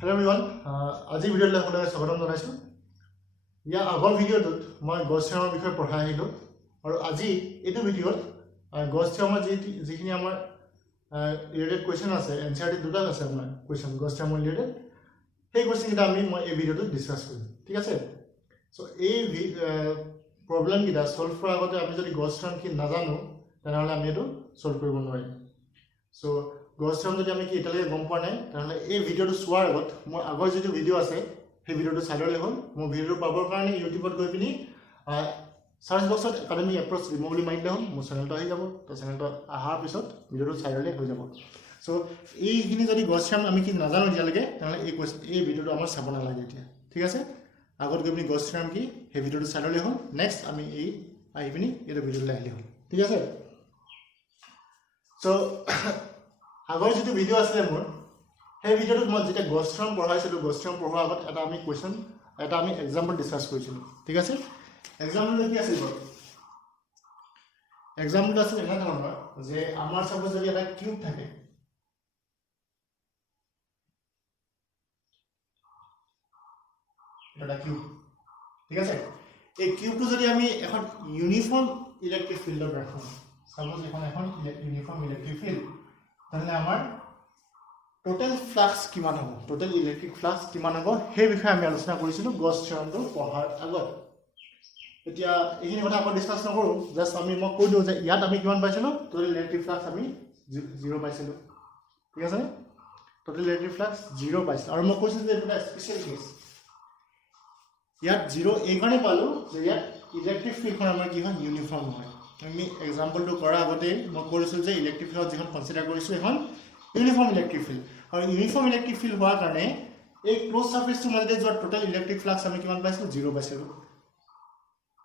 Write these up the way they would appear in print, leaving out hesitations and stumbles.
Hello everyone. আজি ভিডিঅ'লৈ আপোনালোকক স্বাগতম জনাইছোঁ। ইয়াৰ আগৰ ভিডিঅ'টোত মই গছ থিয়মৰ বিষয়ে পঢ়াই আহিলোঁ আৰু আজি এইটো ভিডিঅ'ত গছ থিয়মৰ যিখিনি আমাৰ ৰিলেটেড কুৱেশ্যন আছে এনচাৰটি দুটা আছে আপোনাৰ কুৱেশ্যন গছ থিয়মৰ ৰিলেটেড সেই কুৱেশ্যনকেইটা মই এই ভিডিঅ'টোত ডিছকাছ কৰিম ঠিক আছে। চ' এই প্ৰব্লেমকেইটা ছল্ভ কৰাৰ আগতে আমি যদি গছ থিয়ম কি নাজানো তেনেহ'লে আমি এইটো ছল্ভ কৰিব নোৱাৰিম। চ' গছ থিয়ম যদি আমি কি এতিয়ালৈকে গম পোৱা নাই তেনেহ'লে এই ভিডিঅ'টো চোৱাৰ আগত মোৰ আগৰ যিটো ভিডিঅ' আছে সেই ভিডিঅ'টো চাই ল'লে হ'ল। মোৰ ভিডিঅ'টো পাবৰ কাৰণে ইউটিউবত গৈ পিনি চাৰ্চ বক্সত একাডেমি এপ্ৰ'চ ৰিমো বুলি মাৰিলে হ'ল, মোৰ চেনেলটো আহি যাব। তো চেনেলটো অহাৰ পিছত ভিডিঅ'টো চাই ল'লে হৈ যাব। চ' এইখিনি যদি গছ থিয়ম আমি কি নাজানো এতিয়ালৈকে তেনেহ'লে এই ভিডিঅ'টো আমাৰ চাব নালাগে এতিয়া ঠিক আছে। আগত গৈ পিনি গছ থিয়ম কি সেই ভিডিঅ'টো চাই ল'লে হ'ল। নেক্সট আমি এই আহি পিনি এইটো ভিডিঅ'লৈ আহিলে হ'ল ঠিক আছে। চ' আগৰ যিটো ভিডিঅ' আছিলে মোৰ সেই ভিডিঅ'টোত মই যেতিয়া গছ থিয়ম পঢ়াইছিলোঁ গছ থিয়ম পঢ়োৱাৰ আগত এটা আমি এক্সাম্পল ডিছকাছ কৰিছিলোঁ ঠিক আছে। এক্সাম্পলটো কি আছিল বাৰু? এক্সাম্পলটো আছিল এনে ধৰণৰ যে আমাৰ চাপ'জ যদি এটা কিউব থাকে এটা কিউব ঠিক আছে। এই কিউবটো যদি আমি এখন ইউনিফৰ্ম ইলেক্ট্ৰিক ফিল্ডত ৰাখোঁ চাপ'জ এখন ইউনিফৰ্ম ইলেক্ট্ৰিক ফিল্ড তেনেহ'লে আমাৰ টোটেল ফ্লাক্স কিমান হ'ব, টোটেল ইলেক্ট্ৰিক ফ্লাক্স কিমান হ'ব সেই বিষয়ে আমি আলোচনা কৰিছিলোঁ গছ থিয়মটো পঢ়াৰ আগত। এতিয়া এইখিনি কথা আকৌ ডিছকাছ নকৰোঁ, জাষ্ট মই কৈ দিওঁ যে ইয়াত আমি কিমান পাইছিলোঁ, টোটেল ইলেক্ট্ৰিক ফ্লাক্স আমি 0 পাইছিলোঁ ঠিক আছেনে। টোটেল ইলেক্ট্ৰিক ফ্লাক্স 0 পাইছিলোঁ আৰু মই কৈছিলোঁ যে এইটো এটা স্পেচিয়েল কেছ। ইয়াত 0 এইকাৰণে পালোঁ যে ইয়াত ইলেক্ট্ৰিক ফিল্ডখন আমাৰ কি হয় ইউনিফৰ্ম হয়। আমি এক্সাম্পলটো কৰাৰ আগতেই মই কৰিছোঁ যে ইলেক্ট্ৰিক ফিল্ডত যিখন কনচিডাৰ কৰিছোঁ এখন ইউনিফৰ্ম ইলেক্ট্ৰিক ফিল্ড আৰু ইউনিফৰ্ম ইলেক্ট্ৰিক ফিল্ড হোৱাৰ কাৰণে এই ক্ল'জ ছাৰ্ফেচটোৰ মাজতে যোৱা টোটেল ইলেক্ট্ৰিক ফ্লাক্স আমি কিমান পাইছিলোঁ 0 পাইছিলোঁ।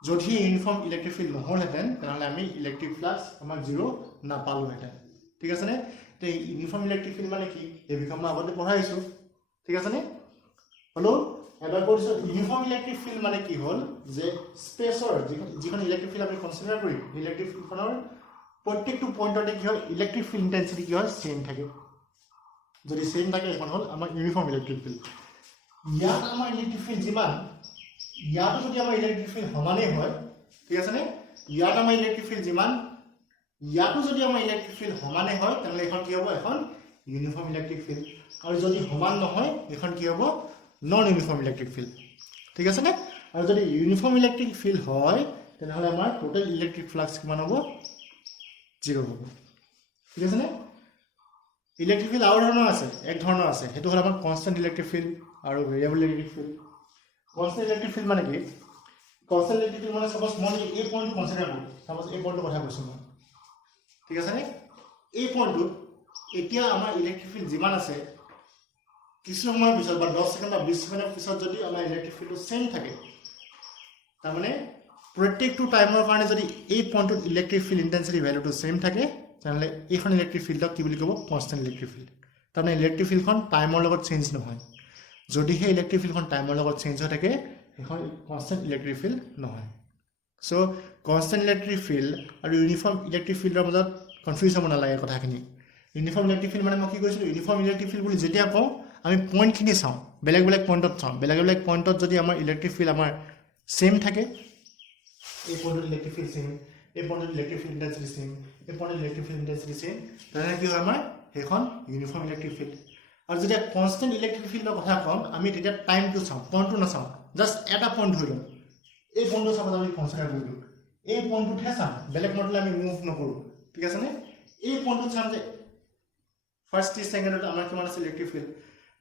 যদি ইউনিফৰ্ম ইলেক্ট্ৰিক ফিল্ড নহ'লহেঁতেন তেনেহ'লে আমি ইলেক্ট্ৰিক ফ্লাক্স আমাক 0 নাপালোঁহেঁতেন ঠিক আছেনে। তো ইউনিফৰ্ম ইলেক্ট্ৰিক ফিল্ড মানে কি এই বিষয়ে মই আগতে পঢ়াইছোঁ ঠিক আছেনে। হ'লেও এবাৰ কৰিছোঁ ইউনিফৰ্ম ইলেক্ট্ৰিক ফিল্ড মানে কি হ'ল যে স্পেচৰ যিখন ইলেক্ট্ৰিক ফিল্ড আমি কনচিডাৰ কৰিম ইলেক্ট্ৰিক ফিল্ডখনৰ প্ৰত্যেকটো পইণ্টতে কি হয় ইলেক্ট্ৰিক ফিল্ড ইণ্টেনচিটি কি হয় চেম থাকে। যদি চেম থাকে এখন হ'ল আমাৰ ইউনিফৰ্ম ইলেক্ট্ৰিক ফিল্ড। ইয়াত আমাৰ ইলেক্ট্ৰিক ফিল্ড যিমান ইয়াতো যদি আমাৰ ইলেক্ট্ৰিক ফিল্ড সমানেই হয় ঠিক আছেনে, ইয়াত আমাৰ ইলেক্ট্ৰিক ফিল্ড যিমান ইয়াতো যদি আমাৰ ইলেক্ট্ৰিক ফিল্ড সমানেই হয় তেনেহ'লে এখন কি হ'ব এখন ইউনিফৰ্ম ইলেক্ট্ৰিক ফিল্ড। আৰু যদি সমান নহয় এইখন কি হ'ব নন ইউনিফৰ্ম ইলেক্ট্ৰিক ফিল্ড ঠিক আছেনে। আৰু যদি ইউনিফৰ্ম ইলেক্ট্ৰিক ফিল্ড হয় তেনেহ'লে আমাৰ টোটেল ইলেক্ট্ৰিক ফ্লাক্স কিমান হ'ব 0 হ'ব ঠিক আছেনে। ইলেক্ট্ৰিক ফিল্ড আৰু ধৰণৰ আছে, এক ধৰণৰ আছে, সেইটো হ'ল আমাৰ কনষ্টেণ্ট ইলেক্ট্ৰিক ফিল্ড আৰু variable electric field. Constant electric field মানে কি, কনষ্টেণ্ট ইলেক্ট্ৰিক ফিল্ড মানে চাপ'জ মই এই পইণ্টটো কনচিডাৰ কৰোঁ, চাপ'জ এই পইণ্টটোৰ কথা কৈছোঁ মই ঠিক আছেনে। এই পইণ্টটোত এতিয়া আমাৰ ইলেক্ট্ৰিক ফিল্ড যিমান আছে কিছু সময়ৰ পিছত বা 10 ছেকেণ্ড বা 20 ছেকেণ্ডৰ পিছত যদি আমাৰ ইলেক্ট্ৰিক ফিল্ডটো চেম থাকে তাৰমানে প্ৰত্যেকটো টাইমৰ কাৰণে যদি এই পইণ্টটোত ইলেক্ট্ৰিক ফিল্ড ইণ্টেনচিটি ভেলুটো চেম থাকে তেনেহ'লে এইখন ইলেক্ট্ৰিক ফিল্ডক কি বুলি ক'ব কনষ্টেণ্ট ইলেক্ট্ৰিক ফিল্ড। তাৰমানে ইলেক্ট্ৰিক ফিল্ডখন টাইমৰ লগত চেঞ্জ নহয়। যদিহে ইলেক্ট্ৰিক ফিল্ডখন টাইমৰ লগত চেঞ্জ হৈ থাকে সেইখন কনষ্টেণ্ট ইলেক্ট্ৰিক ফিল্ড নহয়। চ' কনষ্টেণ্ট ইলেক্ট্ৰিক ফিল্ড আৰু ইউনিফৰ্ম ইলেক্ট্ৰিক ফিল্ডৰ মাজত কনফিউজ হ'ব নালাগে কথাখিনি। ইউনিফৰ্ম ইলেক্ট্ৰিক ফিল্ড মানে মই কি কৈছিলোঁ ইউনিফৰ্ম ইলেক্ট্ৰিক ফিল্ড বুলি যেতিয়া কওঁ আমি পইণ্টখিনি চাওঁ, বেলেগ বেলেগ পইণ্টত চাওঁ, বেলেগ বেলেগ পইণ্টত যদি আমাৰ ইলেক্ট্ৰিক ফিল্ড আমাৰ চেম থাকে, এই পইণ্টত ইলেক্ট্ৰিক ফিল্ড চেম, এই পইণ্টত ইলেক্ট্ৰিক ফিল্ড ইণ্টেনচিটি চেম, এই পইণ্টত ইলেক্ট্ৰিক ফিল্ড ইণ্টেনচিটি চেম, তেনেহ'লে কি হয় আমাৰ সেইখন ইউনিফৰ্ম ইলেক্ট্ৰিক ফিল্ড। আৰু যেতিয়া কনষ্টেণ্ট ইলেক্ট্ৰিক ফিল্ডৰ কথা কওঁ আমি তেতিয়া টাইমটো চাওঁ, পইণ্টটো নাচাওঁ। জাষ্ট এটা পইণ্ট ধৰি লওঁ, এই পইণ্টটো চাপ'জ আমি কনচিডাৰ কৰিলোঁ, এই পইণ্টটোতহে চাম, বেলেগ পইণ্টলৈ আমি মুভ নকৰোঁ ঠিক আছেনে। এই পইণ্টটোত চাম যে ফাৰ্ষ্ট 30 ছেকেণ্ডত আমাৰ কিমান আছে ইলেক্ট্ৰিক ফিল্ড,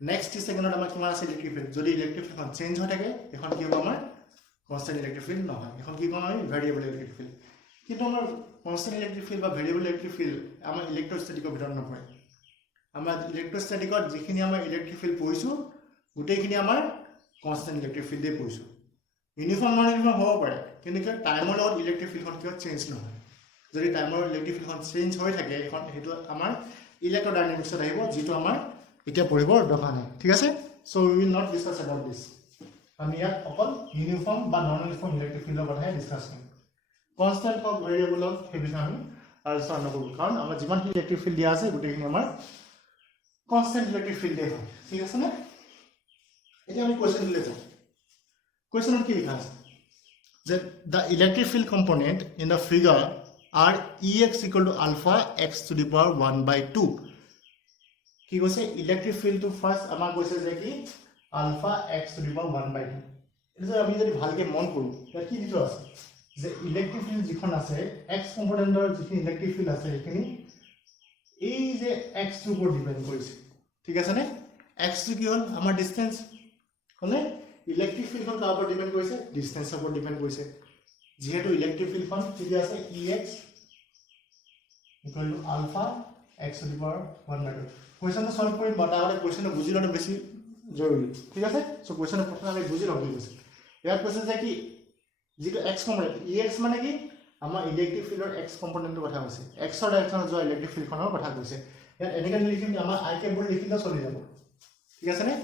নেক্সট 30 ছেকেণ্ডত আমাৰ কিমান আছে ইলেক্ট্ৰিক ফিল্ড। যদি ইলেক্ট্ৰিক ফিল্ডখন চেঞ্জ হৈ থাকে এখন কি হ'ব আমাৰ কনষ্টেণ্ট ইলেক্ট্ৰিক ফিল্ড নহয়, এখন কি ক'ম আমি ভেৰিয়েবল ইলেক্ট্ৰিক ফিল্ড। কিন্তু আমাৰ কনষ্টেণ্ট ইলেক্ট্ৰিক ফিল্ড বা ভেৰিয়েবল ইলেক্ট্ৰিক ফিল্ড আমাৰ ইলেক্ট্ৰষ্টেটিকৰ ভিতৰত নপৰে। আমাৰ ইলেক্ট্ৰষ্টেটিকত যিখিনি আমাৰ ইলেক্ট্ৰিক ফিল্ড পঢ়িছোঁ গোটেইখিনি আমাৰ কনষ্টেণ্ট ইলেক্ট্ৰিক ফিল্ডেই পঢ়িছোঁ। ইউনিফৰ্ম নন ইউনিফৰ্ম হ'ব পাৰে কিন্তু কিয় টাইমৰ লগত ইলেক্ট্ৰিক ফিল্ডখন কিয় চেঞ্জ নহয়। যদি টাইমৰ ইলেক্ট্ৰিক ফিল্ডখন চেঞ্জ হৈ থাকে এখন সেইটো আমাৰ ইলেক্ট্ৰডাইনামিক্সত আহিব, যিটো আমাৰ এতিয়া পঢ়িবৰ দৰকাৰ নাই ঠিক আছে। So' we will not discuss about this. আমি ইয়াত অকল ইউনিফৰ্ম বা নন ইউনিফৰ্ম ইলেক্ট্ৰিক ফিল্ডৰ কথাহে ডিছকাছ কৰিম। কনষ্টেণ্ট হওক ভেৰিয়েবল হওক সেই বিষয়ে আমি আলোচনা নকৰোঁ, কাৰণ আমাৰ যিমানখিনি ইলেক্ট্ৰিক ফিল্ড দিয়া আছে গোটেইখিনি আমাৰ কনষ্টেণ্ট ইলেক্ট্ৰিক ফিল্ডেই হয় ঠিক আছেনে। এতিয়া আমি কোৱেশ্চনলৈ যাওঁ কোৱেশ্চনত কি লিখা আছে যে the electric field component in the figure are Ex equal to alpha x to the power 1/2 কি কৈছে ইলেক্ট্ৰিক ফিল্ডটো ফাৰ্স্ট আমাক কৈছে যে কি ULFA x to the power 1/2 এটা আমি যদি ভালকে মন কৰো তাত কি দিছো আছে যে ইলেক্ট্ৰিক ফিল্ড যিখন আছে x কম্পোনেন্টৰ যিখিনি ইলেক্ট্ৰিক ফিল্ড আছে সেইখিনি এই যে x ৰ ওপৰত ডিপেন্ড কৰিছে ঠিক আছে নে x টো কি হ'ল আমাৰ ডিসটেন্স হলে ইলেক্ট্ৰিক ফিল্ডখন তাৰ ওপৰত ডিপেন্ড কৰিছে ডিসটেন্সৰ ওপৰত ডিপেন্ড কৰিছে যেহেতু ইলেক্ট্ৰিক ফিল্ডখন কি আছে Ex equal to alpha x to the power 1/2 কোৱেশ্চনটো solve কৰিম বাট আগতে কোৱেশ্চনটো বুজি লওঁতে বেছি জৰুৰী ঠিক আছে সো কোৱেশ্চনটো প্ৰথমে আমি বুজি লওঁ বুলি কৈছে ইয়াৰ কৈছে যে কি যেটো x কম্পোনেন্ট Ex মানে কি আমাৰ ইলেক্ট্ৰিক ফিল্ডৰ x কম্পোনেন্টৰ কথা কৈছে x ৰ ডাইৰেকচনত যোৱা ইলেক্ট্ৰিক ফিল্ডখনৰ কথা কৈছে ইয়াত এনেকৈ লিখিম আমাৰ i কে বুলি লিখিলে চলি যাব ঠিক আছে নে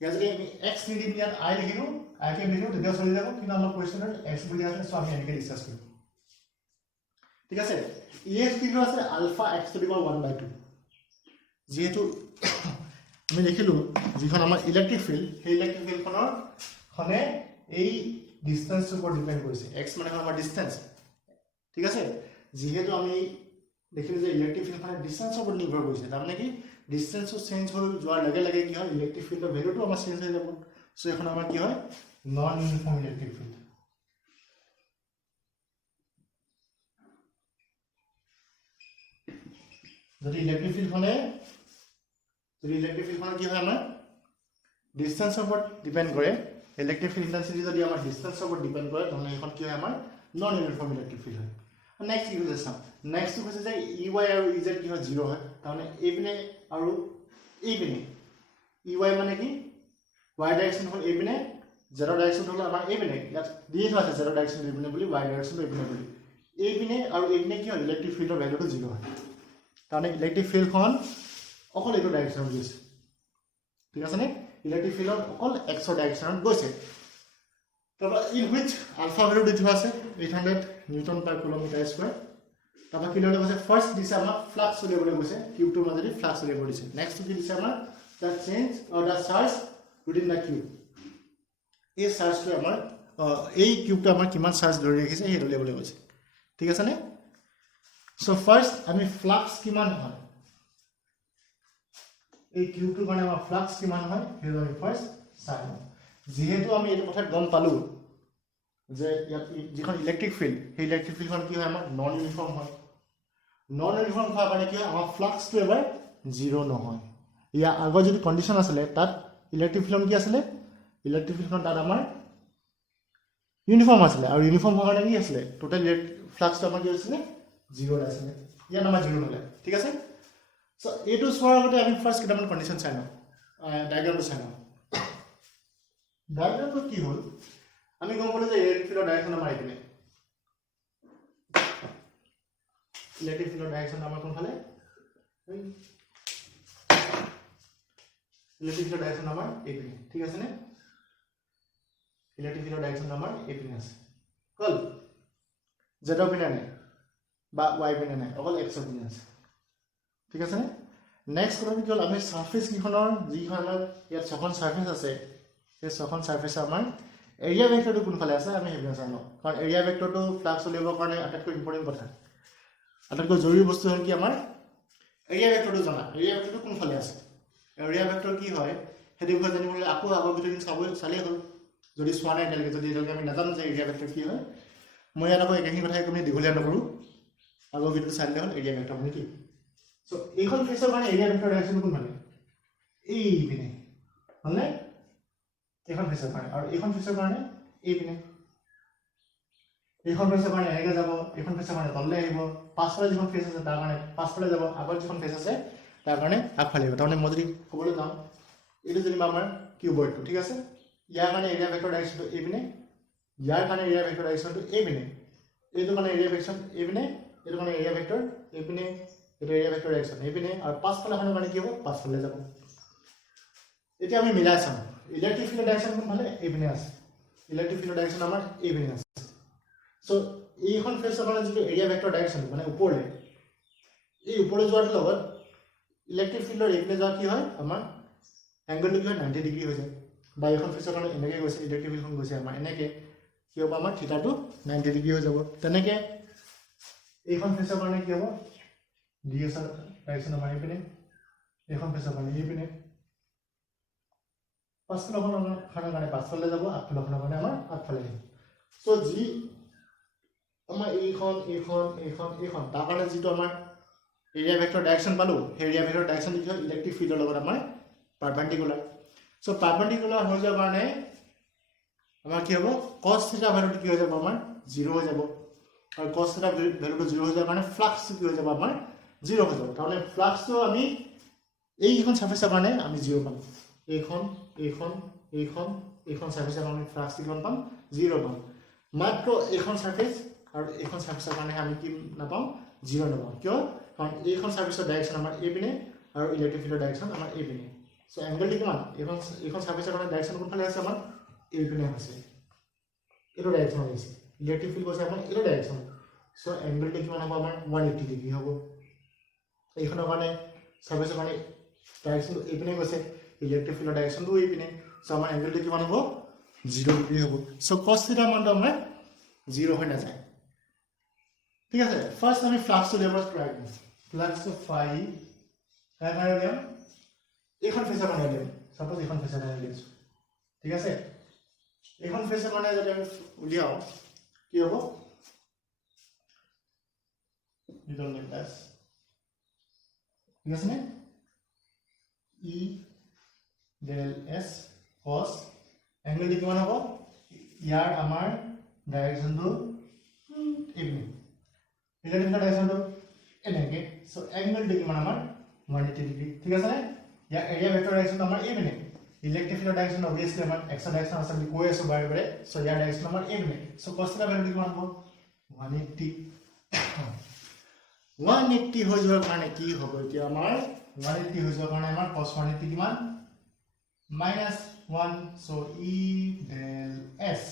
ইয়াত যদি আমি x নিদিম ইয়াত i লিখিলো i কে লিখো তেতিয়া চলি যাব কিন্তু আমাৰ কোৱেশ্চনত x বুলি আছে সো আমি এনেকৈ ডিসকাস কৰিম ঠিক আছে Ex কি আছে ULFA x to the power 1/2 যেহেতু আমি লিখিলো যিখন আমাৰ ইলেক্ট্ৰিক ফিল্ড সেই ইলেক্ট্ৰিক ফিল্ডখনৰ খনে এই ডিসটেন্সৰ ওপৰত ডিপেন্ড কৰিছে x মানে আমাৰ ডিসটেন্স ঠিক আছে যেহেতু আমি দেখিলো যে ইলেক্ট্ৰিক ফিল্ডখনে ডিসটেন্সৰ ওপৰত নিৰ্ভৰ কৰিছে তাৰ মানে কি ডিসটেন্সটো চেঞ্জ হৈ যোৱাৰ লগে লগে কি হয় ইলেক্ট্ৰিক ফিল্ডৰ ভ্যালুটো আমাৰ চেঞ্জ হৈ যাব সো এখন আমাৰ কি হয় নন ইউনিফৰ্ম ইলেক্ট্ৰিক ফিল্ড যদি ইলেক্ট্ৰিক ফিল্ডখনে কি হয় আমাৰ ডিসটেন্সৰ ওপৰত ডিপেন্ড কৰে ইলেক্ট্ৰিক ফিল্ড ইন্টেন্সিটি যদি আমাৰ ডিসটেন্সৰ ওপৰত ডিপেন্ড কৰে তেনে এখন কি হয় আমাৰ নন ইউনিফৰ্ম ইলেক্ট্ৰিক ফিল্ড হয় নেক্সট কি হৈছে চাম নেক্সট হৈছে যে Ey আৰু Ez কি হয় 0 হয় তাৰমানে এইপিনে আৰু এইপিনে Ey মানে কি y ডাইৰেকচন হ'ল এইপিনে z ডাইৰেকচন হ'ল আমাৰ এইপিনে ইয়াত দিয়ে থোৱা আছে z ডাইৰেকচন এইপিনে বুলি y ডাইৰেকচন এইপিনে বুলি এইপিনে আৰু এইপিনে কি হয় ইলেক্ট্ৰিক ফিল্ডৰ ভ্যালুটো 0 হয় তাৰমানে ইলেক্ট্ৰিক ফিল্ডখন অকল এইটো ডাইৰেকচনত গৈছে ঠিক আছে নে ইলেক্ট্ৰিক ফিল্ডৰ অকল x ৰ ডাইৰেকচনত গৈছে তাৰপৰা ইন হুইচ আলফা ভ্যালু দি থোৱা আছে 800 নিউটন পাৰ কিলোমিটাৰ স্কয়াৰ তাৰপৰা কি লৈ গৈছে ফাৰ্স্ট দিছে আমাৰ ফ্লাক্স উলিয়াবলৈ গৈছে কিউবটোৰ মাজেদি ফ্লাক্স উলিয়াব দিছে নেক্সট কি দিছে আমাৰ the change or the charge within the cube এই চাৰ্জটো আমাৰ এই কিউবটো আমাৰ কিমান চাৰ্জ ধৰি ৰাখিছে সেইটো উলিয়াবলৈ গৈছে ঠিক আছে নে সো ফাৰ্স্ট আমি ফ্লাক্স কিমান হয় এই কিউবটোৰ কাৰণে আমাৰ ফ্লাক্স কিমান হয় সেইটো আমি ফাৰ্স্ট চাই লওঁ যেহেতু আমি এই কথা গম পালো যে ইয়াত যিখন ইলেক্ট্ৰিক ফিল্ড সেই ইলেক্ট্ৰিক ফিল্ডখন কি হয় আমাৰ নন ইউনিফৰ্ম হয় নন ইউনিফৰ্ম হোৱাৰ কাৰণে কি হয় আমাৰ ফ্লাক্সটো এবাৰ 0 নহয় ইয়া আগৰ যদি কন্ডিশন আছিলে তাত ইলেক্ট্ৰিক ফিল্ড কি আছিলে ইলেক্ট্ৰিক ফিল্ডখন তাত আমাৰ ইউনিফৰ্ম আছিলে আৰু ইউনিফৰ্ম হোৱাৰ কাৰণে কি আছিলে টোটাল ফ্লাক্সটো আমাৰ কি আছিলে 0 আছিলে ইয়াত আমাৰ 0 নহলে ঠিক আছে সো এইটো চোৱাৰ আগতে আমি ফাৰ্স্ট কেইটামান কন্ডিশন চাই লওঁ ডায়াগ্ৰামটো চাই লওঁ ডায়াগ্ৰামটো কি হ'ল আমি গম পালো যে ইলেক্ট্ৰিক ফিল্ডৰ ডাইৰেকচন আমাৰ এইপিনে ইলেক্ট্ৰিক ফিল্ডৰ ডাইৰেকচন আমাৰ কোনফালে ইলেক্ট্ৰিক ফিল্ডৰ ডাইৰেকচন আমাৰ এইপিনে ঠিক আছে নে ইলেক্ট্ৰিক ফিল্ডৰ ডাইৰেকচন আমাৰ এইপিনে আছে কল z পিনে নাই বা y পিনে নাই অকল x পিনে আছে ঠিক আছে নে নেক্সট কথা কি হ'ল আমি সাৰফেস কিখনৰ যিখন আমাৰ ইয়াত ছখন সাৰফেস আছে সেই ছখন সাৰফেস আমাৰ এৰিয়া ভেক্টৰটো কোনফালে আছে আমি হেবিনা চাই লওঁ কাৰণ এৰিয়া ভেক্টৰটো ফ্লাক্স উলিয়াবৰ কাৰণে আটাইতকৈ ইম্পৰ্টেন্ট কথা আটাইতকৈ জৰুৰী বস্তু হ'ল কি আমাৰ এৰিয়া ভেক্টৰটো জানা এৰিয়া ভেক্টৰটো কোনফালে আছে এৰিয়া ভেক্টৰ কি হয় হেতু বিষয়ে জানিবলৈ আকৌ আগৰ ভিডিঅ'খিনি চালেই হ'ল যদি চোৱা নাই যদি আমি নাজানো যে এৰিয়া ভেক্টৰ কি হয় মই ইয়াত আকৌ একেখিনি কথাই তুমি দীঘলীয়া নকৰোঁ আগৰ ভিডিঅ'টো চালে হ'ল এৰিয়া ভেক্টৰ মানে কি সো এইখন ফেসৰ কাৰণে এৰিয়া ভেক্টৰ ডাইৰেকচন কোনফালে এইপিনে হলনে এইখন ফেসৰ কাৰণে আৰু এইখন ফেসৰ কাৰণে এইপিনে এইখন ফেসৰ কাৰণে এনেকৈ যাব এইখন ফেসৰ কাৰণে তললৈ আহিব পাছফালে যিখন ফেস আছে তাৰ কাৰণে পাছফালে যাব আগৰ যিখন ফেস আছে তাৰ কাৰণে আগফালে আহিব তাৰমানে মই যদি ক'বলৈ যাওঁ এইটো যেনিবা আমাৰ কিউবয়ডটো ঠিক আছে ইয়াৰ কাৰণে এৰিয়া ভেক্টৰ ডাইৰেকচনটো এইপিনে ইয়াৰ কাৰণে এৰিয়া ভেক্টৰ ডাইৰেকচনটো এইপিনে এইটো কাৰণে এৰিয়া ভেক্টৰ এইপিনে এইটো কাৰণে এৰিয়া ভেক্টৰ এইপিনে এইটো এৰিয়া ভেক্টৰ ডাইৰেকচন এইপিনে আৰু পাছফালে খনৰ কাৰণে কি হ'ব পাছফালে যাব এতিয়া আমি মিলাই চাম ইলেক্ট্ৰিক ফিল্ডৰ ডাইৰেকচন কোনফালে এইপিনে আছে ইলেক্ট্ৰিক ফিল্ডৰ ডাইৰেকচন আমাৰ এইপিনে আছে সো এইখন ফেসৰ কাৰণে যিটো এৰিয়া ভেক্টৰ ডাইৰেকচন মানে ওপৰলৈ এই ওপৰলৈ যোৱাৰ লগত ইলেক্ট্ৰিক ফিল্ডৰ এইপিনে যোৱা কি হয় আমাৰ এংগলটো কি হয় 90 ডিগ্ৰী হৈ যায় বা এইখন ফেজৰ কাৰণে এনেকৈ গৈছে ইলেক্ট্ৰিক ফিল্ডখন গৈছে আমাৰ এনেকৈ কি হ'ব আমাৰ থিটাটো 90 ডিগ্ৰী হৈ যাব তেনেকৈ এইখন ফেজৰ কাৰণে কি হ'ব ডিএছ ডাইৰেকশ্যন আমাৰ এইপিনে এইখন ফেজৰ কাৰণে এইপিনে পাছফালৰখনৰ কাৰণে পাছফালে যাব আগফালৰখনৰ কাৰণে আমাৰ আগফালে যাব সো যি আমাৰ এইখন তাৰ কাৰণে যিটো আমাৰ এৰিয়া ভেক্টৰ ডাইৰেকশ্যন পালো সেই এৰিয়া ভেক্টৰ ডাইৰেকশ্যন কি হয় ইলেক্ট্ৰিক ফিল্ডৰ লগত আমাৰ পাৰপেণ্ডিকুলাৰ সো পাৰপেণ্ডিকুলাৰ হৈ যোৱাৰ কাৰণে আমাৰ কি হ'ব cos থিটা ভ্যালুটো কি হৈ যাব আমাৰ 0 হৈ যাব আৰু cos থিটা ভ্যালুটো 0 হৈ যোৱাৰ কাৰণে ফ্লাক্স কি হৈ যাব আমাৰ 0 হৈ যাব তাৰমানে ফ্লাক্সটো আমি এইখন সাৰফেসৰ কাৰণে আমি 0 পাম এইখন সাৰফেসৰ কাৰণে ফ্লাক্স কিমান পাম 0 পাম মাত্ৰ এইখন সাৰফেস আৰু এইখন সাৰফেসৰ কাৰণে আমি কি নাপাম 0 নাপাম কিয় কাৰণ এইখন সাৰফেসৰ ডাইৰেকশ্যন আমাৰ এইপিনে আৰু ইলেক্ট্ৰিক ফিল্ডৰ ডাইৰেকশ্যন আমাৰ এইপিনে সো এংগেলটো কিমান এইখন সাৰফেসৰ কাৰণে ডাইৰেকশ্যন কোনফালে আছে আমাৰ এইপিনে আছে এইটো ডাইৰেকশ্যন আছে ইলেক্ট্ৰিক ফিল্ড আছে আমাৰ এইটো ডাইৰেকশ্যন সো এংগেলটো কিমান হ'ব আমাৰ 180 ডিগ্ৰী হ'ব এইখনৰ কাৰণে সাৰফেসৰ কাৰণে ডাইৰেকশ্যন এইপিনে গৈছে ইলেক্ট্ৰিক ফিল্ডৰ ডাইৰেকশ্যনটো এইপিনে সো আমাৰ এংগেলটো কিমান হ'ব 0 ডিগ্ৰী হ'ব সো cos থিটা মানটো আমাৰ 0 হৈ নাযায় ঠিক আছে ফাৰ্স্ট আমি ফ্লাক্সটো লেভেল ট্ৰাই কৰিম ফ্লাক্সটো ফাই কাই কাই দিম এইখন ফেজৰ কাৰণে দিম সাপোজ এইখন ফেজৰ কাৰণে দিছো ঠিক আছে এইখন ফেজৰ কাৰণে যদি আমি উলিয়াও কি হ'ব ইডন প্লাস ঠিক আছে নে ই del s cos এংগেল কিমান হ'ব ইয়াৰ আমাৰ ডাইৰেকশ্যনটো এইপিনে ইলেক্ট্ৰিক ডাইৰেকশ্যনটো এনেকৈ সো এংগেলটো কিমান আমাৰ 180 ডিগ্ৰী ঠিক আছে নে ইয়াৰ এৰিয়া ভেক্টৰ ডাইৰেকশ্যন আমাৰ এইপিনে ইলেক্ট্ৰিক ফিল্ডৰ ডাইৰেকশ্যন অবভিয়াছলি আমাৰ এক্স ডাইৰেকশ্যন আছে আমি কৈ আছো বাৰে বাৰে সো ইয়াৰ ডাইৰেকশ্যন আমাৰ এইপিনে সো cos থিটা ভ্যালুটো কিমান হ'ব 180 হৈ যোৱাৰ কাৰণে কি হ'ব এতিয়া আমাৰ 180 হৈ যোৱাৰ কাৰণে আমাৰ cos 180 কিমান -1 so e del s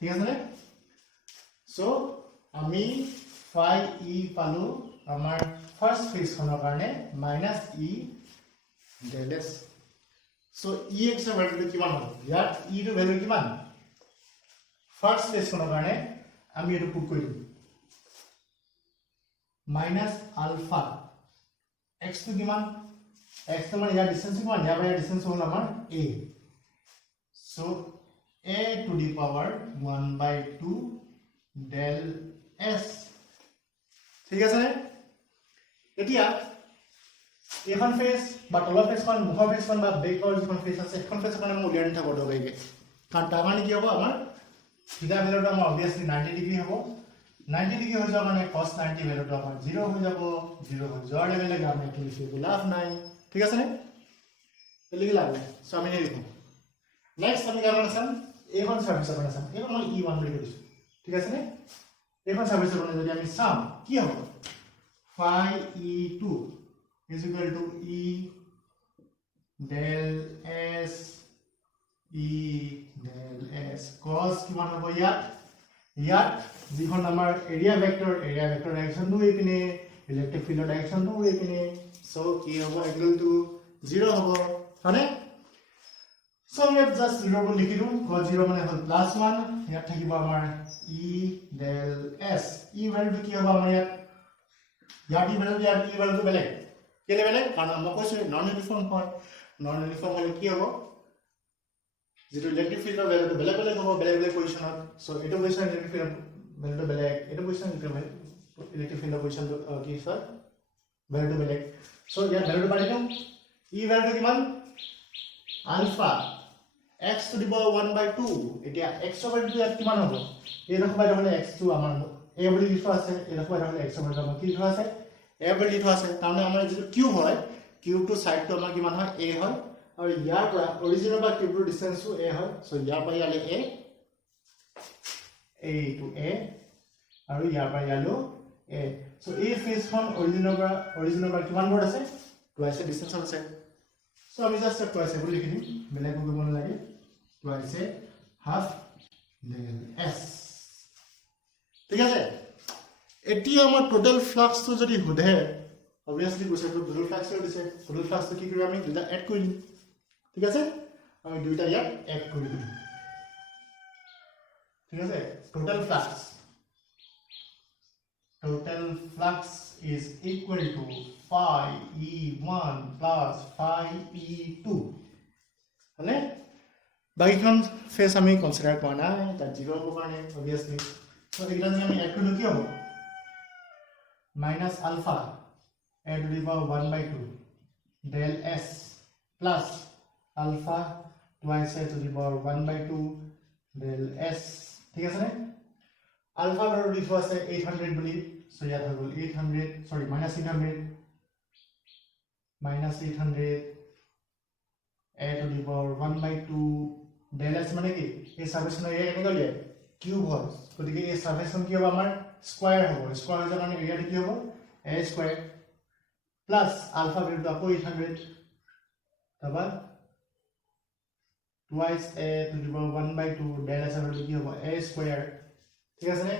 ঠিক আছে নে সো আমি phi e পালো আমাৰ ফাৰ্স্ট ফেজখনৰ কাৰণে -e del s so ex এৰ ভ্যালুটো কিমান হ'ব ইয়াত e ৰ ভ্যালু কিমান ফাৰ্স্ট ফেজখনৰ কাৰণে আমি এটো পুট কৰি দিম -alpha x to কিমান x to মানে ইয়াৰ ডিসটেন্স কিমান ইয়াৰ পৰা ডিসটেন্স হ'ল আমাৰ a so a to the power 1/2 del s ঠিক আছে এতিয়া এখন ফেজ বা তলৰ ফেজখন মুখৰ ফেজখন বা বেকৰ যিখন ফেজ আছে এখন ফেজৰ কাৰণে মই উলিয়াই নিথাকো দবাইকে কাৰণ তাৰ মানে কি হ'ব আমাৰ থিটা ভ্যালুটো আমাৰ অবভিয়াছলি 90 ডিগ্ৰী হ'ব 90 ডিগ্ৰী হৈ যোৱাৰ কাৰণে cos 90 ভ্যালুটো আমাৰ 0 হৈ যাব 0 হৈ যোৱাৰ লগে লগে আমি কি লিখিব লাভ নাই ঠিক আছে নে লিখি লাভ নাই সো আমি লিখো নেক্সট আমি কি কৰিম চাম এইখন সাৰফেসৰ কাৰণে চাম এইখন মই e1 বুলি কৈছো ঠিক আছে নে এইখন সাৰফেসৰ কাৰণে যদি আমি চাম কি হ'ব phi e2 is equal to e del s cos কিমান হ'ব ইয়াত যিখন আমাৰ এৰিয়া ভেক্টৰ ডাইৰেকশ্যনটো এইপিনে ইলেক্ট্ৰিক ফিল্ডৰ ডাইৰেকশ্যনটো এইপিনে সো কি হ'ব এংগেলটো 0 হ'ব হয়নে সো আমি জাস্ট 0 বুলি লিখি দিওঁ cos 0 মানে হ'ল +1 ইয়াত থাকিব আমাৰ e del s e ভ্যালুটো কি হ'ব আমাৰ ইয়াত e ভ্যালুটো বেলেগ কেলে বেলেগ কাৰণ মই কৈছো নন ইউনিফৰ্ম হয় নন ইউনিফৰ্ম হলে কি হ'ব যেটো ইলেক্ট্ৰিক ফিল্ডৰ ভ্যালুটো বেলেগ বেলেগ হ'ব বেলেগ বেলেগ পজিশনত সো এটো পজিশন ইলেক্ট্ৰিক ফিল্ড ভ্যালুটো বেলেগ এটো পজিশন ইলেক্ট্ৰিক ফিল্ডৰ পজিশনটো কি হয় ভ্যালুটো বেলেগ সো ইয়াৰ ভ্যালুটো পাই দিম e ভ্যালুটো কিমান ULFA x to the power 1/2 এতিয়া x ৰ ভ্যালুটো ইয়াত কিমান হ'ব এই ৰখবাই হ'লে x2 আমাৰ a বুলি লিখা আছে এই ৰখবাই হ'লে x ৰ ভ্যালু আমাৰ কি লিখা আছে a বুলি লিখা আছে তাৰমানে আমাৰ যেটো কিউব হয় কিউবটো সাইডটো আমাৰ কিমান হয় a হয় আৰু ইয়াৰ পৰা অৰিজিনেল বা কিউবৰ ডিসটেন্সটো a হয় সো ইয়াৰ পৰা ইয়ালে a to a আৰু ইয়াৰ পৰা ইয়ালো a সো এই ফেজখন অৰিজিনেল পৰা কিমান দূৰত আছে টুৱাইছে ডিসটেন্স আছে সো আমি জাস্ট টুৱাইছে বুলি লিখি দিম বেলেগ কৰিব নালাগে টুৱাইছে হাফ del s ঠিক আছে এতিয়া আমাৰ টোটাল ফ্লাক্সটো যদি হোধে অবভিয়াছলি কৈছে টোটাল ফ্লাক্সটো দিছে টোটাল ফ্লাক্সটো কি কৰি আমি দুটা এড কৰি দিম ঠিক আছে আমি দুইটা ইয়াত এড কৰি দিম ঠিক আছে total flux is equal to phi e1 plus phi e2 হলে বাকিখন ফেস আমি কনসিডার কৰা নাই তাত জিৰ' হ'ব কাৰণে অবভিয়াছলি তো এইটা যদি আমি এড কৰিলে কি হ'ব minus alpha a to the power 1/2 del s plus alpha twice a to the power 1/2 del s ঠিক আছে নে alpha আৰু লিখো আছে 800 বুলি সো ইয়াত হৈ গল 800 সৰি -800 a to the power 1/2 del s মানে কি এই সাবস্ক্রিপশন এরিয়া কেনে গলিয়ে কিউব হয় গতিকে এই সাবস্ক্রিপশন কি হ'ব আমাৰ স্কয়াৰ হ'ব স্কয়াৰ হৈ কাৰণে এৰিয়া কি হ'ব a স্কয়াৰ প্লাস আলফা ভ্যালুটো আকৌ 800 তাবা twice a to the power 1/2 del s value কি হ'ব a স্কয়াৰ ঠিক আছে নে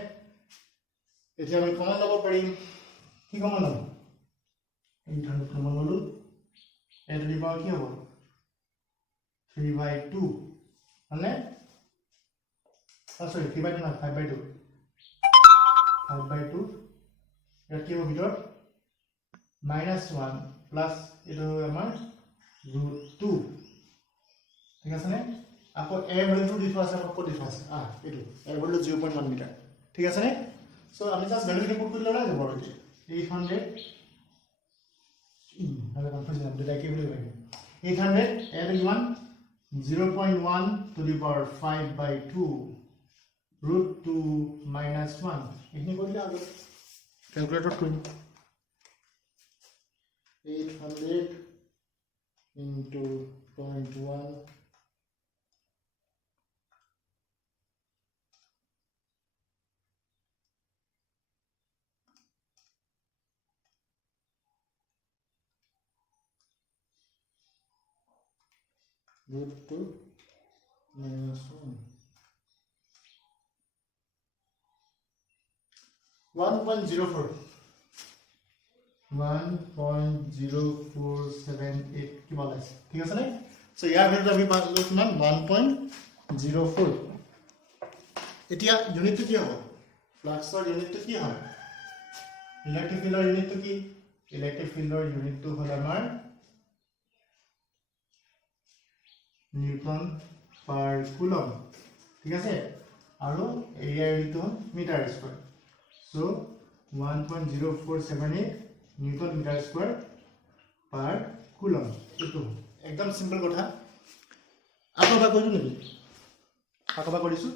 এতিয়া আমি কমন লব পাৰিম কি কমন লম 800 কমন ললো a to the power কি হ'ব 3/2 হলে সরি 3/2 না 5/2 ইয়াত কি হ'ব ভিতৰত -1 প্লাস এটো আমাৰ √2 ঠিক আছে নে আকৌ a ভ্যালুটো দিছো আছে আকৌ দিছো আছে এটো a ভ্যালু 0.1 মিটাৰ ঠিক আছে নে সো আমি জাস্ট ভ্যালুটো পুট কৰি ললা যাব আৰু 800 মানে কনফিউজন আমি দুটা কি বুলি কয় 800 a to 1 0.1 to the power 5/2 √2 minus 1 इतनी कोई ले आगे कैलकुलेटर कोई 800 into 0.1 √2 minus 1 1.04 1.0478 কি বলা আছে ঠিক আছে নে সো ইয়াৰ ভ্যালুটো আমি পালো কিমান 1.04 এতিয়া ইউনিটটো কি হ'ব ফ্লাক্সৰ ইউনিটটো কি হয় ইলেক্ট্ৰিক ফিল্ডৰ ইউনিটটো কি ইলেক্ট্ৰিক ফিল্ডৰ ইউনিটটো হ'ল আমাৰ নিউটন পাৰ কুলম ঠিক আছে আৰু এৰিয়া ইউনিটটো metre square So 1.0478 Newton meter square per coulomb. Itu ekdom simple kotha. Akoba koisu nebi. Akoba korisu.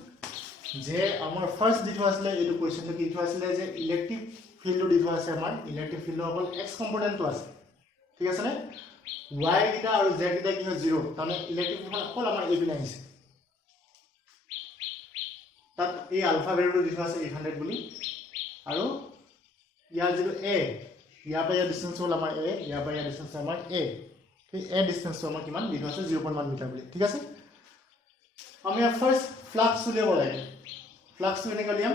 Je amar first ditho asile etu question to ki ditho asile je electric field ditho ase amar electric field okol x component to ase. Thik ase ne? Y kita aru z kita ki ho 0. Tane electric field okol amar a bina ase. Tat ei alpha value ditho ase 800 বুলি আৰু ইয়াৰ যেটো a ইয়াৰ পৰা distance হ'ল আমাৰ a ইয়াৰ পৰা distance আমাৰ a এই a distance আমাৰ কিমান দিন আছে 0.1 মিটাৰ বুলি ঠিক আছে আমি ফাৰ্স্ট ফ্লাক্স উলিয়াব লাগে ফ্লাক্স এনে গলিয়াম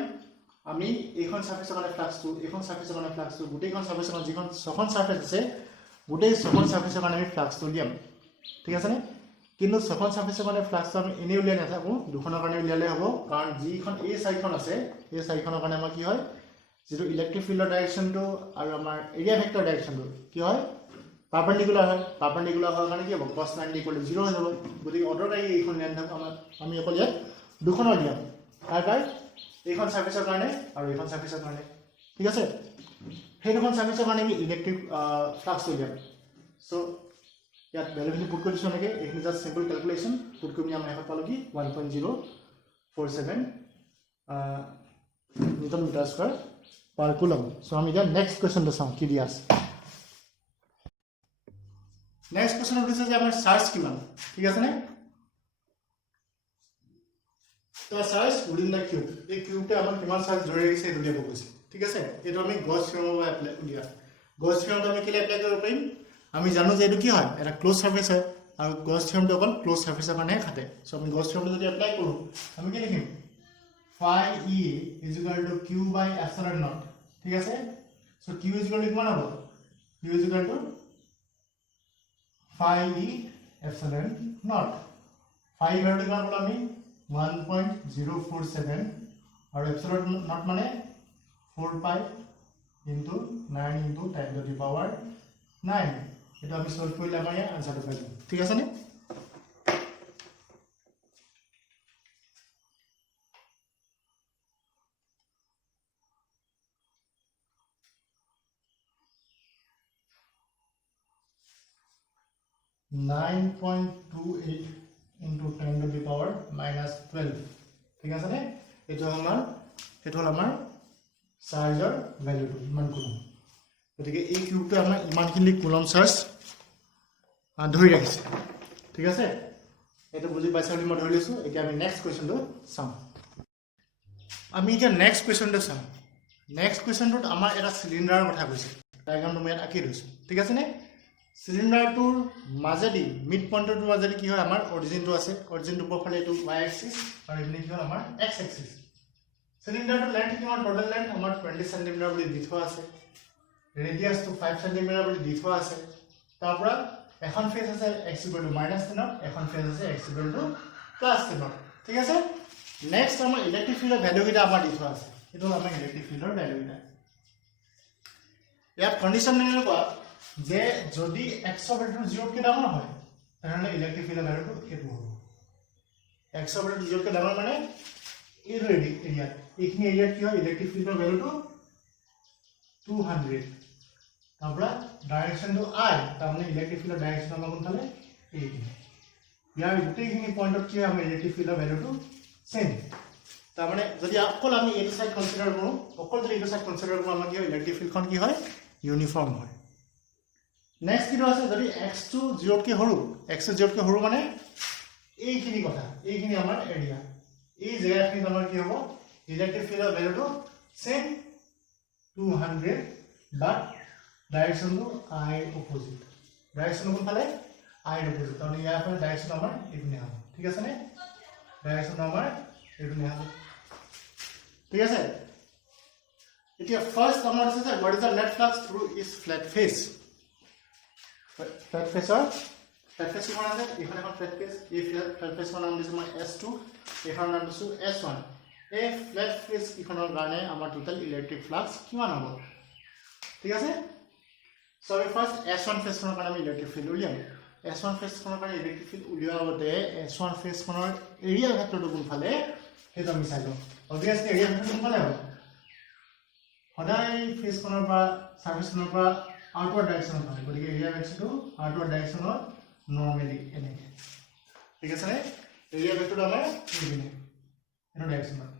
আমি এইখন সাৰফেসৰ কাৰণে ফ্লাক্সটো এইখন সাৰফেসৰ কাৰণে ফ্লাক্সটো গোটেইখন সাৰফেসৰ কাৰণে যিখন ছখন সাৰফেস আছে গোটেই ছখন সাৰফেসৰ কাৰণে আমি ফ্লাক্সটো উলিয়াম ঠিক আছে নে কিন্তু ছখন সাৰফেসৰ কাৰণে ফ্লাক্সটো আমি এনে উলিয়াই নাথাকো দুখনৰ কাৰণে উলিয়ালে হ'ব কাৰণ যিখন এই চাৰিখন আছে এই চাৰিখনৰ কাৰণে আমাৰ কি হয় যেটো ইলেক্ট্ৰিক ফিল্ডৰ ডাইৰেকশনটো আৰু আমাৰ এৰিয়া ভেক্টৰ ডাইৰেকশনটো কি হয় পাৰপেন্ডিকুলাৰ হয় হোৱাৰ কাৰণে কি হ'ব cos 90 0 হৈ যাব গতিকে অৰ্ডাৰকাৰী এইখন লাইন থাক আমি অকল ইয়াত দুখনৰ দিয়াম তাৰ এইখন সাৰফেসৰ কাৰণে আৰু এইখন সাৰফেসৰ কাৰণে ঠিক আছে সেই দুখন সাৰফেসৰ কাৰণে আমি ইলেক্ট্ৰিক ফ্লাক্স উলিয়াম সো ইয়াত ভ্যালুখিনি পুট কৰি দিছো নেকি এইখিনি জাস্ট সিম্পল ক্যালকুলেশন পুট কৰি আমি এখন পালো কি 1.047 newton metre square per coulomb. So আমি এতিয়া next question টো চাম কি দিয়া আছে next question দিছে যে আমাৰ চাৰ্জ কিমান ঠিক আছে নে তো চাৰ্জ উইদিন দা কিউব এই কিউবতে আমাৰ কিমান চাৰ্জ ধৰি ৰাখিছে এইটো দিব কৈছে ঠিক আছে এইটো আমি গছ থিওৰাম এপ্লাই উলিয়া গছ থিওৰামটো আমি কেলে এপ্লাই কৰিব পাৰিম আমি জানো যে এইটো কি হয় এটা ক্লোজ সাৰফেস হয় আৰু গছ থিওৰামটো অকল ক্লোজ সাৰফেসৰ কাৰণে খাতে সো আমি গছ থিওৰামটো যদি এপ্লাই কৰো আমি কি লিখিম phi e is equal to q by epsilon naught ঠিক আছে so q is equal to কিমান হ'ব q is equal to phi e epsilon naught phi ভ্যালুটো কিমান পালো আমি 1.047 আৰু এপসিলন নট মানে 4 pi into 9 into 10 to the power 9 এটা আমি সলভ কৰিলে আমাৰ ইয়াৰ আনসাৰটো পাই যাম ঠিক আছে নে 9.28 into 10 to the power minus 12 ঠিক আছে নে এটো আমাৰ চাৰ্জৰ ভ্যালুটো ইমান কুলম গতিকে এই কিউবটো আমাৰ ইমানখিনি কুলম চাৰ্জ ধৰি ৰাখিছে ঠিক আছে এটা বুজি পাইছা বুলি মই ধৰি লৈছো এতিয়া আমি নেক্সট কোৱেশ্চনটো চাম আমি এতিয়া নেক্সট কোৱেশ্চনটো চাম নেক্সট কোৱেশ্চনটোত আমাৰ এটা সিলিন্ডাৰৰ কথা কৈছে ডায়াগ্ৰামটো মই আঁকি দিছো ঠিক আছে নে সিলিন্ডাৰটোৰ মাজেদি মিড পইণ্টটোৰ মাজেদি কি হয় আমাৰ অৰিজিনটো আছে অৰিজিনটো ওপৰফালে এইটো y এক্সিস আৰু ইপিনে কি হয় আমাৰ x এক্সিস সিলিন্ডাৰটোৰ লেন্থ কিমান টোটাল লেন্থ আমাৰ 20 সেমি বুলি দি থোৱা আছে ৰেডিয়াসটো 5 সেমি বুলি দি থোৱা আছে তাৰ পৰা এখন ফেজ আছে x -10 এখন ফেজ আছে x +10 ঠিক আছে নেক্সট আমাৰ ইলেক্ট্ৰিক ফিল্ডৰ ভ্যালু কিটা আমাৰ দি থোৱা আছে এটো আমাৰ ইলেক্ট্ৰিক ফিল্ডৰ ভ্যালু কিটা ইয়াত কন্ডিশন এনেকুৱা যে যদি x over 0 কে ডাঙৰ হয় তাহলে ইলেক্ট্ৰিক ফিল্ডৰ ভ্যালুটো এটো হ'ব x over 0 কে ডাঙৰ মানে এই এৰিয়া এইখিনি এৰিয়া কি হয় ইলেক্ট্ৰিক ফিল্ডৰ ভ্যালুটো 200 তাৰপৰ ডাইৰেকশনটো i তাৰ মানে ইলেক্ট্ৰিক ফিল্ডৰ ডাইৰেকশন আমাৰ কোনফালে এইখিনি ইয়াৰ গোটেইখিনি পয়েন্টত কি হয় আমাৰ ইলেক্ট্ৰিক ফিল্ডৰ ভ্যালুটো সেম তাৰ মানে যদি অকল আমি এইটো সাইড কনসিডাৰ কৰো অকল যদি এইটো সাইড কনসিডাৰ কৰো আমাৰ কি হয় ইলেক্ট্ৰিক ফিল্ডখন কি হয় ইউনিফৰ্ম হয় নেক্সট কিটো আছে যদি x টু 0 কে হৰু x টু 0 কে হৰু মানে এইখিনি কথা এইখিনি আমাৰ এৰিয়া এই জায়গাখিনি আমাৰ কি হ'ব ইলেক্ট্ৰিক ফিল্ডৰ ভ্যালুটো same 200 but ডাইৰেকশনটো i opposite direction কোনফালে i অপোজিট তাহলে ইয়াৰ পৰা ডাইৰেকশন আমাৰ এইপিনে হ'ব ঠিক আছে নে ডাইৰেকশন আমাৰ এইপিনে হ'ব ঠিক আছে এতিয়া ফাৰ্স্ট আমাৰ আছে যে what is the net flux through is flat face flat face কিমান আছে এখানে এখন flat face এই flat face নাম দিছো মই S2 এখানে নাম দিছো S1 এই flat face কিখনৰ কাৰণে আমাৰ টোটাল ইলেক্ট্ৰিক ফ্লাক্স কিমান হ'ব ঠিক আছে সো আমি ফাৰ্স্ট S1 ফেজ খনৰ কাৰণে আমি ইলেক্ট্ৰিক ফিল্ড উলিয়াম S1 ফেজ খনৰ কাৰণে ইলেক্ট্ৰিক ফিল্ড উলিওৱাৰ আগতে S1 ফেজ খনৰ এৰিয়া ভেক্টৰটো কোনফালে সেইটো আমি চাই লওঁ অবভিয়াসলি এৰিয়া ভেক্টৰ কোনফালে হ'ব সদায় ফেজ খনৰ পৰা সাৰ্ফেস খনৰ পৰা আউটওয়াৰ্ড ডাইৰেকশনত হয় গতিকে এৰিয়া ভেক্টৰটো আউটওয়াৰ্ড ডাইৰেকশনত নৰমালি এনেকে ঠিক আছে নে এৰিয়া ভেক্টৰটো আমাৰ এইপিনে এটো ডাইরেকশনত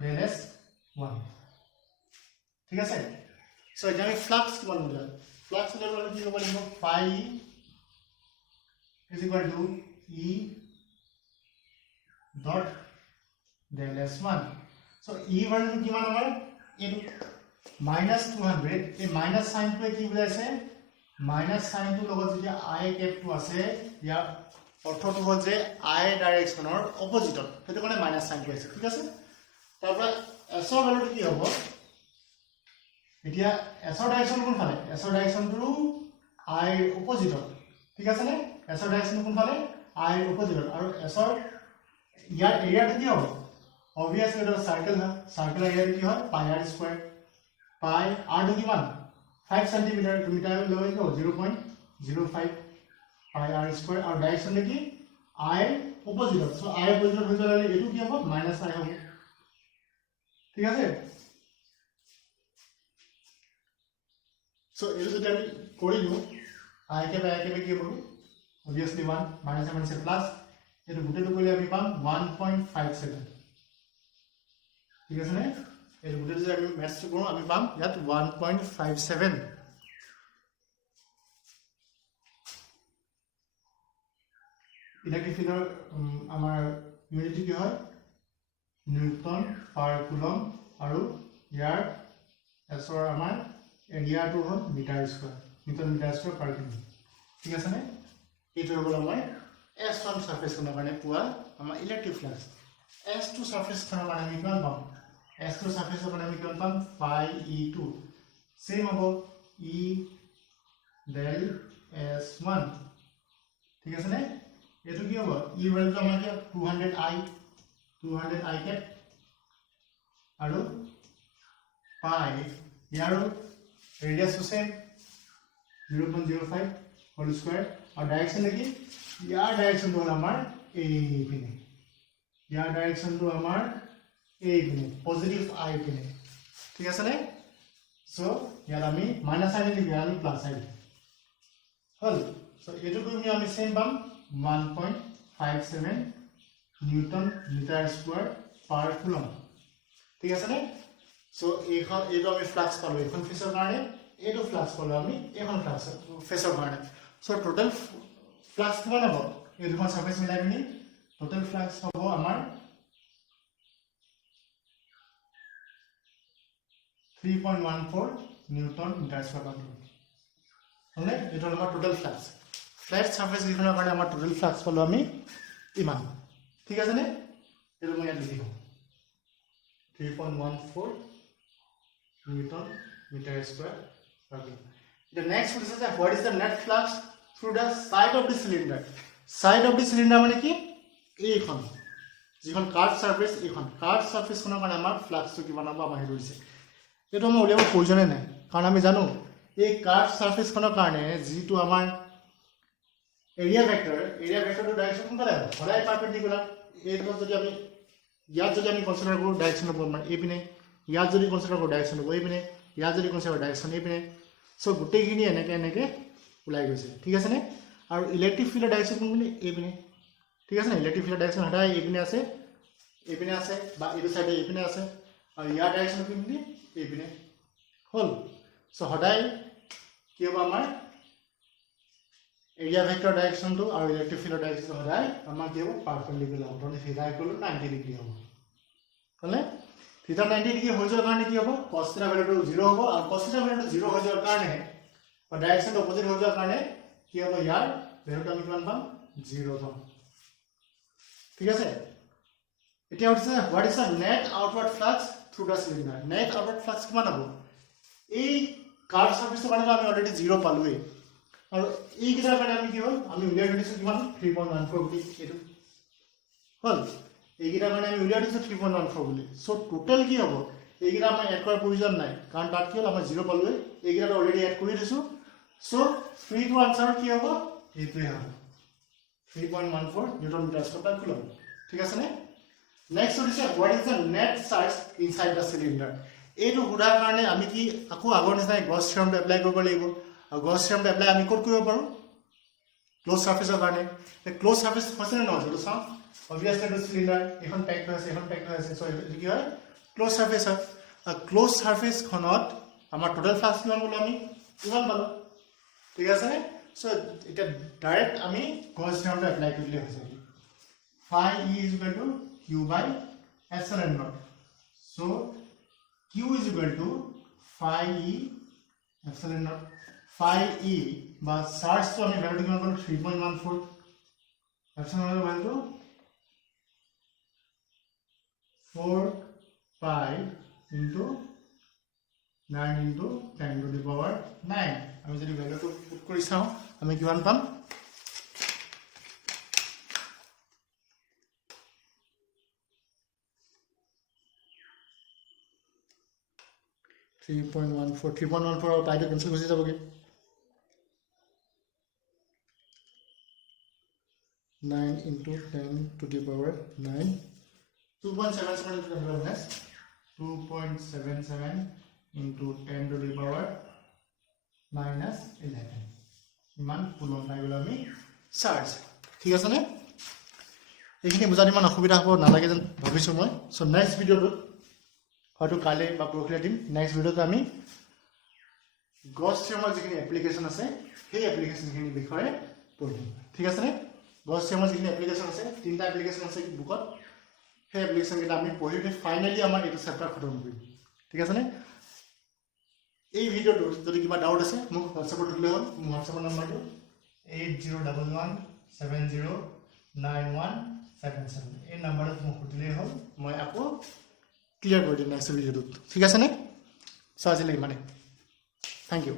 ds 1 ঠিক আছে সো এতিয়া আমি ফ্লাক্স কিমান উলিয়াম ফ্লাক্স উলিয়াবলৈ কি কৰিব লাগিব phi is equal to e dot del s1 so e ভ্যালুটো কিমান আমাৰ এইটো -200 এই মাইনাস সাইনটো কি বুজাইছে মাইনাস সাইনটো লগত যদি i কেপটো আছে ইয়াৰ অৰ্থটো হ'ল যে i ডাইৰেকশনৰ অপোজিটত সেইটো মানে মাইনাস সাইনটো আছে ঠিক আছে তাৰপৰা s ৰ ভ্যালুটো কি হ'ব এতিয়া s ৰ ডাইৰেকশন কোনফালে s ৰ ডাইৰেকশনটো i অপোজিটত ঠিক আছে নে s ৰ ডাইৰেকশন কোনফালে i অপোজিটত আৰু s ৰ ইয়াৰ এৰিয়াটো কি হ'ব obviously এটা সার্কেল হয় সার্কেল এরিয়া কি হয় pi r square pi r টো কিমান 5 সেন্টিমিটার টু মিটার লৈ গো 0.05 pi r স্কয়ার আৰু ডাইরেকশন কি i opposite so i opposite হৈ গলে এটো কি হ'ব -i হ'ব ঠিক আছে সো এটো যদি আমি কৰিলো i কে কি হ'ব obviously 1 -7 से প্লাস এটো গুটেটো কৰিলে আমি পাম 1.57 ঠিক আছে নে এই গুটেটো যদি আমি ম্যাথটো কৰো আমি পাম ইয়াত 1.57 ইলেক্ট্ৰিক ফিল্ডৰ আমাৰ ইউনিট কি হয় নিউটন পাৰ কুলম আৰু ইয়াৰ এছৰ আমাৰ এৰিয়াটো হ'ল metre square newton metre square per কিমি ঠিক আছে নে এইটো হ'ল আমাৰ S1 সাৰফেস খনৰ কাৰণে পোৱা আমাৰ ইলেক্ট্ৰিক ফ্লাক্স S2 সাৰফেস খনৰ কাৰণে আমি কিমান পাম S2 সাৰফেস খনৰ আমি কিমান পাম phi e2 সেম হ'ব e del s1 ঠিক আছে নে এইটো কি হ'ব ই ভ্যালুটো আমাৰ 200i কেপ আৰু পাই ইয়াৰো ৰেডিয়াসটো সেম 0.05 হোল স্কয়াৰ আৰু ডাইৰেকশন কি ইয়াৰ ডাইৰেকশনটো হ'ল আমাৰ এইপিনে ইয়াৰ ডাইৰেকশনটো আমাৰ এইপিনে পজিটিভ আই পিনে ঠিক আছে নে সো ইয়াৰ আমি মাইনাস আই দিম ইয়াৰ আমি প্লাস আই হল সো এটো তুমি আমি সেম পাম 1.57 নিউটন মিটাৰ স্কয়াৰ পাৰ কুলম ঠিক আছে নে সো এইখন এইটো আমি ফ্লাক্স পালো এখন ফেসৰ কাৰণে এইটো ফ্লাক্স পালো আমি এখন ফ্লাক্স ফেসৰ কাৰণে সো টোটাল ফ্লাক্স কিমান হ'ব এই দুখন সাৰফেস মিলাই পিনি টোটাল ফ্লাক্স হ'ব আমাৰ 3.14 নিউটন মিটাৰ স্কয়াৰ পাৰ কুলম হলে এটা আমাৰ টোটাল ফ্লাক্স ফ্ল্যাট সাৰফেস গিখনৰ কাৰণে আমাৰ টোটাল ফ্লাক্স পালো আমি ইমান ঠিক আছে নে এটো মই ইয়াত লিখিম 3.14 Newton meter square per meter. The next question is what is the net flux through the side of the cylinder? Side of the cylinder মানে কি এইখন যিখন কার্ভ সারফেস এইখন কার্ভ সারফেস খনৰ কাৰণে আমাৰ ফ্লাক্সটো কিমান হ'ব আমাৰ হেৰি হৈছে এটো মই উলিয়াব প্ৰয়োজনে নাই কাৰণ আমি জানো এই কাৰ্ভ সাৰফেস খনৰ কাৰণে যিটো আমাৰ এৰিয়া ভেক্টৰটো ডাইৰেকশন কোনফালে হ'ব সদায় পাৰপেন্ডিকুলাৰ এইটো যদি আমি ইয়াত যদি আমি কনসিডাৰ কৰো ডাইৰেকশন হ'ব আমাৰ এইপিনে ইয়াত যদি কনসিডাৰ কৰো ডাইৰেকশন হ'ব এইপিনে ইয়াত যদি কনসিডাৰ কৰো ডাইৰেকশন এইপিনে সো গুটেইখিনি এনেকে ওলাই গৈছে ঠিক আছে নে আৰু ইলেক্ট্ৰিক ফিল্ডৰ ডাইৰেকশন কোনপিনে এইপিনে ঠিক আছে নে ইলেক্ট্ৰিক ফিল্ডৰ ডাইৰেকশন সদায় এইপিনে আছে বা এইটো সাইডে এইপিনে আছে আৰু ইয়াৰ ডাইৰেকশন কোনপিনে এইপিনে হল সো সদায় কি হ'ব আমাৰ এৰিয়া ভেক্টৰ ডাইৰেকশনটো আৰু ইলেক্ট্ৰিক ফিল্ডৰ ডাইৰেকশন সদায় আমাৰ কি হ'ব পাৰপেন্ডিকুলাৰ হ'ব মানে থিটা ইকুৱেল 90 ডিগ্ৰী হ'ব হলে থিটা 90 ডিগ্ৰী হৈ যোৱাৰ কাৰণে কি হ'ব cos থিটা ভ্যালুটো 0 হ'ব আৰু cos থিটা ভ্যালুটো 0 হৈ যোৱাৰ কাৰণে বা ডাইৰেকশন অপোজিট হৈ যোৱাৰ কাৰণে কি হ'ব ইয়াৰ ভ্যালুটো আমি কিমান পাম 0 পাম ঠিক আছে এতিয়া হৈছে what is the net outward flux through the cylinder net outward flux কিমান হ'ব এই কার্ভ সাৰফেসৰ কাৰণে আমি অলৰেডি 0 পালোৱে আৰু এই কিটাৰ কাৰণে আমি কি হ'ল আমি উলিয়াই দিছো কিমান 3.14 বুলি এটো হল এই কিটাৰ কাৰণে আমি উলিয়াই দিছো 3.14 বুলি সো টোটাল কি হ'ব এই কিটা আমাৰ এড কৰাৰ প্ৰয়োজন নাই কাৰণ তাত কি হ'ল আমাৰ 0 পালোৱে এই কিটা অলৰেডি এড কৰি দিছো সো ফ্ৰী টু আনসাৰ কি হ'ব এইটোই হ'ব 3.14 নিউটন মিটাৰ স্কয়াৰ পাৰ কুলম ঠিক আছে নে নেক্সট হৈছে what is the net charge inside the cylinder এইটো গুডাৰ কাৰণে আমি কি আকৌ আগৰ নিচিনা গছ থিওৰামটো এপ্লাই কৰিব লাগিব আৰু গছ থিওৰামটো এপ্লাই আমি ক'ত কৰিব পাৰো ক্লোজ সাৰফেসৰ কাৰণে এই ক্লোজ সারফেস হৈছে নে নহয় এইটো চাও obviously the cylinder এখন প্যাক হৈ আছে সো এইটো কি হয় ক্লোজ সারফেস হয় ক্লোজ সারফেস খনত আমাৰ টোটাল ফ্লাক্স কিমান বলে আমি কিমান পালো ঠিক আছে নে সো এটা ডাইৰেক্ট আমি গছ থিওৰামটো এপ্লাই কৰিলে হৈছে phi e is equal to q by epsilon naught so q is equal to phi e epsilon naught phi e বা চার্জ তো আমি ভ্যালুটো কিমান পালো 3.14 epsilon naught ভ্যালুটো 4 pi into 9 into 10 to the power 9 আমি যদি ভ্যালুটো পুট কৰি চাও আমি কিমান পাম 3.14 और पाई कैंसिल हो जाओगे 9 into 10 to the power 9 2.77 into 2.77 into 10 to the power minus 11 ইমান কুলম পাই গলা আমি চার্জ ঠিক আছে নে এইখিনি বুজানি মান অসুবিধা হ'ব নালাগে যেন ভাবিছো মই সো নেক্সট ভিডিওটো হয়তো কালে বা পৰহিলে দিম নেক্সট ভিডিওতে আমি গছ থিওৰামৰ যিখিনি এপ্লিকেশন আছে সেই এপ্লিকেশনখিনি বিষয়ে পঢ়িম ঠিক আছে নে গছ থিওৰামৰ যিখিনি এপ্লিকেশন আছে তিনটা এপ্লিকেশন আছে বুকত সেই এপ্লিকেশন কিটা আমি পঢ়িলে ফাইনালি আমাৰ এইটো চেপ্টাৰ খতম কৰিম ঠিক আছে নে এই ভিডিওটো যদি কিবা ডাউট আছে মোক WhatsApp দিলে হ'ল মোৰ WhatsApp নম্বৰটো 8011709177 এই নম্বৰত মোক দিলে হ'ল মই আকৌ ক্লিয়াৰ কৰি দিম নেক্সট ভিডিওটো ঠিক আছে নে সো আজিলৈ মানে থ্যাংক ইউ